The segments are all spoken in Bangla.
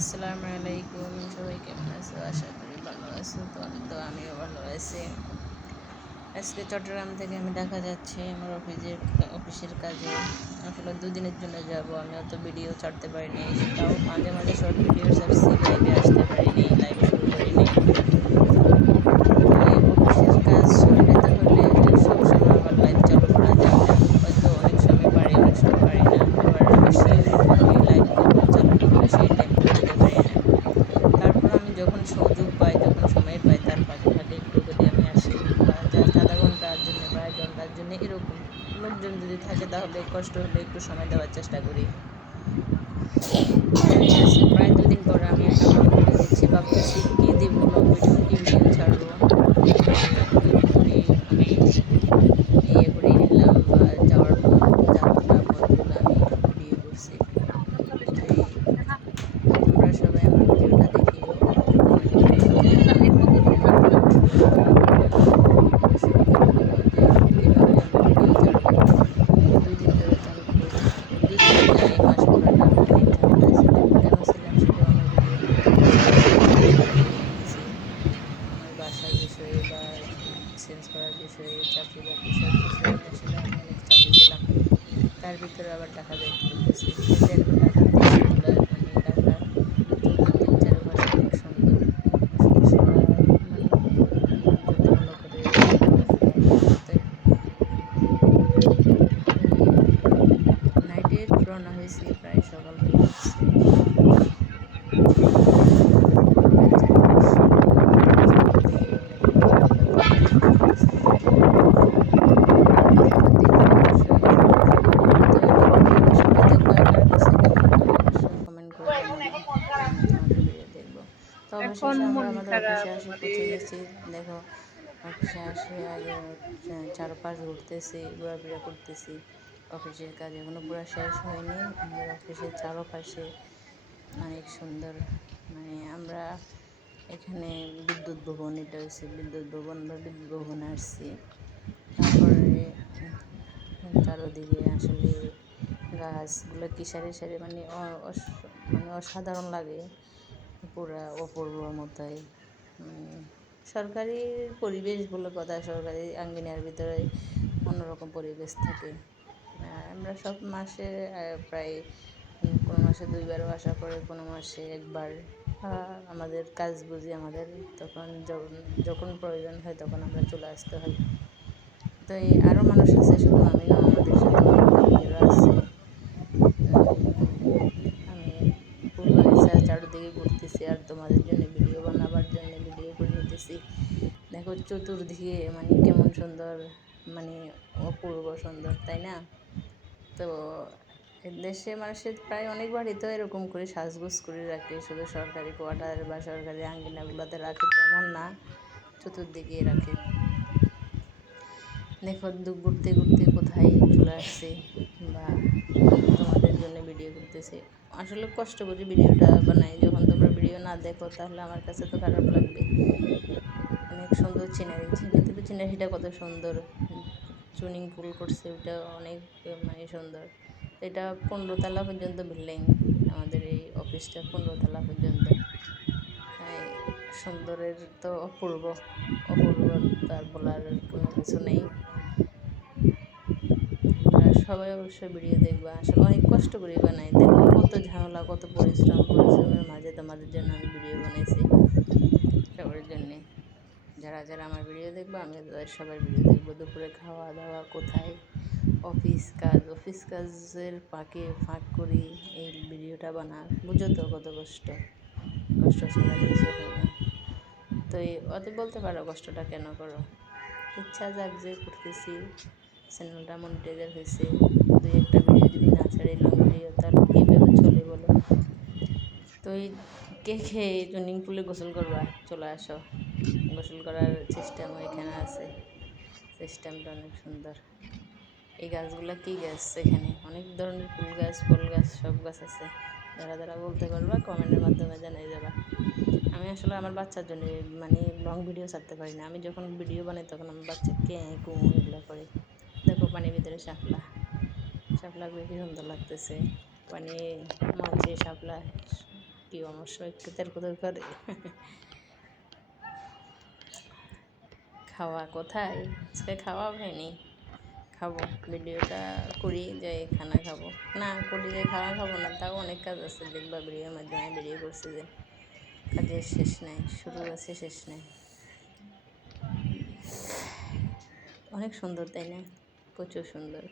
আসসালামু আলাইকুম, সবাই কেমন আছো? আশা করি ভালো আছো। তো আমিও ভালো আছি। আজকে চট্টগ্রাম থেকে আমি ঢাকা যাচ্ছি আমার অফিসের কাজে। আসলে দুদিনের জন্য যাব। আমি অত ভিডিও ছাড়তে পারিনি, তাও মাঝে মাঝে শর্ট ভিডিও ছাড়ছি, লাইভে আসতে পারিনি, লাইভ শুরু করিনি। অফিসের কাজ সমাধাতে হলে সবসময় আবার লাইভ চালু করা যায় না। হয়তো অনেক সময় পারি, অনেক সময় পারি না। আবার শিওরভাবে লাইভ কখন চালু করবে সেই টাইমটা দিতে পারি না। তারপর আমি যখন সুযোগ পাই, যখন সময় পাই, তার ফাঁকে ফাঁকে একটু করে আমি আসি, বা জাস্ট আধা ঘন্টার জন্য বা 1 ঘন্টার জন্য এরকম। লোকজন যদি থাকে তাহলে কষ্ট হলে একটু সময় দেওয়ার চেষ্টা করি। আজকে প্রায় 2 দিন পরে আমি একটা লং ভিডিও দিচ্ছি, ভাবতেছি কী দিব, লং ভিডিও কী ভিডিও ছাড়বো। হঠাৎ করে আমি করে নিলাম, বা যাত্রা পথগুলো আমি ভিডিও করছি। তাই তোমরা সবাই আমার ভিডিওটা দেখিও, একটু কমেন্ট করে জানিও তোমাদের সুবিধাবঞ্জে কীভাবে আমি ভিডিও ছাড়বো। 2 দিন ধরে তো আমি খুব 2 দিন না, এই মাস পুরাটা আমি অনেক ঝামেলায় ছিলাম। কেন ছিলাম সেটাও আমার ভিডিওর মধ্যে বলছি। ভিডিও দিতেছি আমার বাসার বিষয়ে বা চেঞ্জ করার বিষয়ে, চাকরি বাকরি সব কিছু নিয়ে আসলে আমি অনেক চাপে ছিলাম। তার ভিতরে আবার ঢাকা যাইতে হইতেছে। এই দেখো ঢাকার দৃশ্যগুলো, মানে ঢাকার চতুর্দিক চারপাশে অনেক সুন্দর। মানে আমার যদি মনে করে ঘোরাফেরা করতে। নাইটে রওনা হয়েছি, প্রায় সকাল হয়ে যাচ্ছে। ঢাকার চারপাশে চতুর্দিকে অনেক প্রাকৃতিক পরিবেশ। দেখো অবশ্যই। তো আমার ভিডিও সবাই দেখবা, কার কাছে কেমন লাগে অবশ্যই কমেন্ট করে জানাবা। আমিও তোমাদের ভিডিও দেখবো। তো অবশেষে আমরা আমাদের অফিসে আসে পৌঁছে গেছি। দেখো অফিসে আসে আগে চারপাশ ঘুরতেছি, ঘোরাফেরা করতেছি। অফিসের কাজ এখনো পুরো শেষ হয়নি। আমাদের অফিসের চারপাশে অনেক সুন্দর, মানে আমরা এখানে বিদ্যুৎ ভবন, এটা হচ্ছে বিদ্যুৎ ভবন, বা বিদ্যুৎ ভবনে আসছি। তারপরে চারোদিকে আসলে গাছগুলো কি সারি সারি, মানে মানে অসাধারণ লাগে, পুরা অপূর্ব মতোই। মানে সরকারি পরিবেশ বলে কথা, সরকারি আঙ্গিনার ভিতরে অন্যরকম পরিবেশ থাকে। আমরা সব মাসে প্রায় কোনো মাসে 2 বারও আসা পড়ে, কোনো মাসে 1বার। আমাদের কাজ বুঝি আমাদের, তখন যখন প্রয়োজন হয় তখন আমরা চলে আসতে হয়। তো এই আরও মানুষ আছে, শুধু আমি না, আমাদের সাথে অনেক কলিগেরা আছে। আমি পুরো চারদিকে ঘুরতেছি আর তোমাদের জন্য ভিডিও বানাবার জন্য ভিডিও করে নিতেছি। দেখো চতুর্দিকে মানে কেমন সুন্দর, মানে অপূর্ব সুন্দর, তাই না? তো দেশে মানুষের প্রায় অনেক বাড়ি তো এরকম করে সাজগোজ করে রাখে, শুধু সরকারি কোয়ার্টার বা সরকারি আঙ্গিনাগুলোতে রাখে তেমন না, চতুর্দিকে রাখে। দেখো ঘুরতে ঘুরতে কোথায় চলে আসছে, বা তোমাদের জন্য ভিডিও করতেছি। আসলে কষ্ট করে ভিডিওটা বানাই, যখন তোমরা ভিডিও না দেখো তাহলে আমার কাছে তো খারাপ লাগবে। অনেক সুন্দর সিনারি, ভিতরে সিনারিটা কত সুন্দর, সুইমিং পুল করছে, ওটা অনেক মানে সুন্দর। এটা 15 তলা পর্যন্ত বিল্ডিং, আমাদের এই অফিসটা 15 তলা পর্যন্ত। সুন্দরের তো অপূর্ব, অপূর্ব, তার বলার কোনো কিছু নেই। সবাই অবশ্যই ভিডিও দেখবা, আসলে অনেক কষ্ট করে বানাই। দেখো কত ঝামেলা, কত পরিশ্রমের মাঝে তোমাদের জন্য আমি ভিডিও বানাইছি, সবার জন্যে। যারা যারা আমার ভিডিও দেখবো আমি তাদের সবার ভিডিও দেখবো। দুপুরে খাওয়া দাওয়া কোথায়, অফিস কাজের ফাঁক করি এই ভিডিওটা বানা, বুঝো তো কত কষ্ট, কষ্ট ছাড়া কিছু হয় না। তো অত বলতে পারো কষ্টটা কেন করো, ইচ্ছা যাক যে করতেছি। চ্যানেলটা মনিটাইজার হয়েছে, 2-1টা ভিডিও যদি না ছাড়ে লং ভিডিও, তাহলে কীভাবে চলে বলো? তো কে খেয়ে সুইমিং পুলে গোসল করবা, চলে আসো। গোসল করার সিস্টেমও এখানে আছে, সিস্টেমটা অনেক সুন্দর। এই গাছগুলো কী গাছ, এখানে অনেক ধরনের ফুল গাছ, ফল গাছ, সব গাছ আছে। যারা যারা বলতে পারবা কমেন্টের মাধ্যমে জানিয়ে যাবা। আমি আসলে আমার বাচ্চার জন্য মানে লং ভিডিও ছাড়তে পারি না। আমি যখন ভিডিও বানাই তখন আমার বাচ্চা কে কু এগুলো করে। দেখো পানির ভিতরে শাপলাগুলো কি সুন্দর লাগতেছে, পানি মাঝে শাপলা, কি অবশ্য একটু তেল কোথায় করে খাওয়া কোথায় আজকে খাওয়া হয়নি, খাবো, ভিডিওটা করি যে খানা খাবো, না করি যে খাওয়া খাবো না, তাও অনেক কাজ আছে দেখবা ভিডিওর মাধ্যমে ভিডিও করছি যে কাজের শেষ নেই, শুরু আছে শেষ নেই। অনেক সুন্দর তাই না, প্রচুর সুন্দর,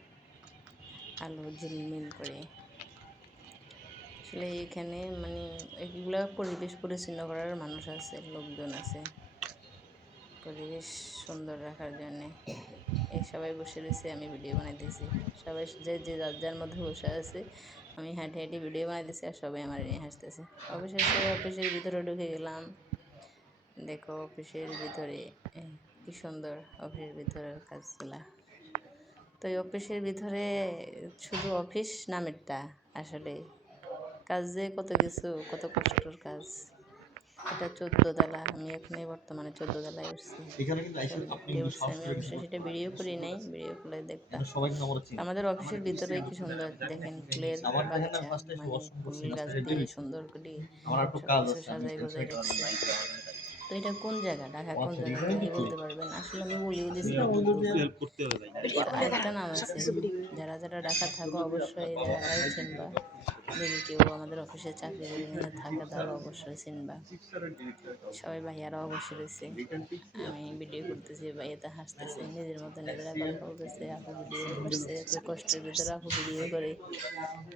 আলো ঝিলমিল করে। আসলে এখানে মানে এগুলা পরিবেশ পরিচ্ছন্ন করার মানুষ আছে, লোকজন আছে পরিবেশ সুন্দর রাখার জন্যে। এই সবাই বসে রয়েছে, আমি ভিডিও বানাইতেছি, সবাই যে যে যার যার মধ্যে বসে আছে, আমি হাঁটি হাঁটি ভিডিও বানাইতেছি আর সবাই আমার নিয়ে হাসতেছে। অবশেষে অফিসের ভিতরে ঢুকে গেলাম, দেখো অফিসের ভিতরে কি সুন্দর, অফিসের ভিতরের কাজগুলা। তো এই অফিসের ভিতরে শুধু অফিস নামেরটা, আসলে কাজ যে কত কিছু, কত কষ্টর কাজ। এটা 14 তলা, আমি এখানে বর্তমানে 14 তলায় উঠছি, উঠছি আমি অবশ্যই সেটা ভিডিও করি নাই, ভিডিও করলে দেখবা। আমাদের অফিসের ভিতরে কি সুন্দর দেখেন, ফুলের বাগিচা, মানে ফুল গাছ দিয়ে সুন্দর করে সব কিছু সাজাই গোজাই রাখছে। তো এটা কোন জায়গা, ঢাকা কোন জায়গা, কে কি বলতে পারবেন? আসলে আমি বলিও দিয়েছিলাম আরেকটা নাম আছে, যারা যারা ঢাকা থাকো অবশ্যই জায়গাটাও চিনবা, যদি কেউ আমাদের অফিসে চাকরি করে নিয়ে থাকে তাহলে অবশ্যই চিনবা। সবাই ভাইয়ারা অবশ্যই রয়েছে, আমি ভিডিও করতেছি, ভাইয়াতে হাসতেছে, নিজের মতো নিজেরা কথা বলতেছে, আপু ভিডিও করছে, এত কষ্টের ভিতরে আপু ভিডিও করে।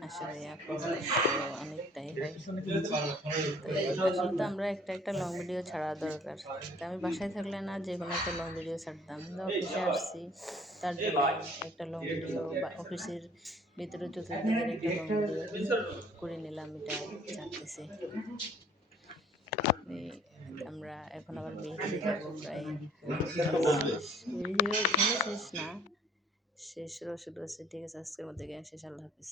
আসলে আপুর কষ্ট অনেকটাই হয়। তো আসলে তো আমরা একটা একটা লং ভিডিও ছাড়া দরকার, তো আমি বাসায় থাকলে না যে কোনো একটা লং ভিডিও ছাড়তাম, কিন্তু অফিসে আসছি তার জন্য একটা লং ভিডিও বা অফিসের ভিতরে চতুর্দিকের একটা লং ভিডিও করে নিলাম, এটা ছাড়তেছি। আমরা এখন আবার বেরিয়ে যাবো, প্রায় ভিডিও এখানে শেষ না, শেষ শুরু আছে। ঠিক আছে, আজকের মধ্যে শেষ, আল্লাহ হাফিজ।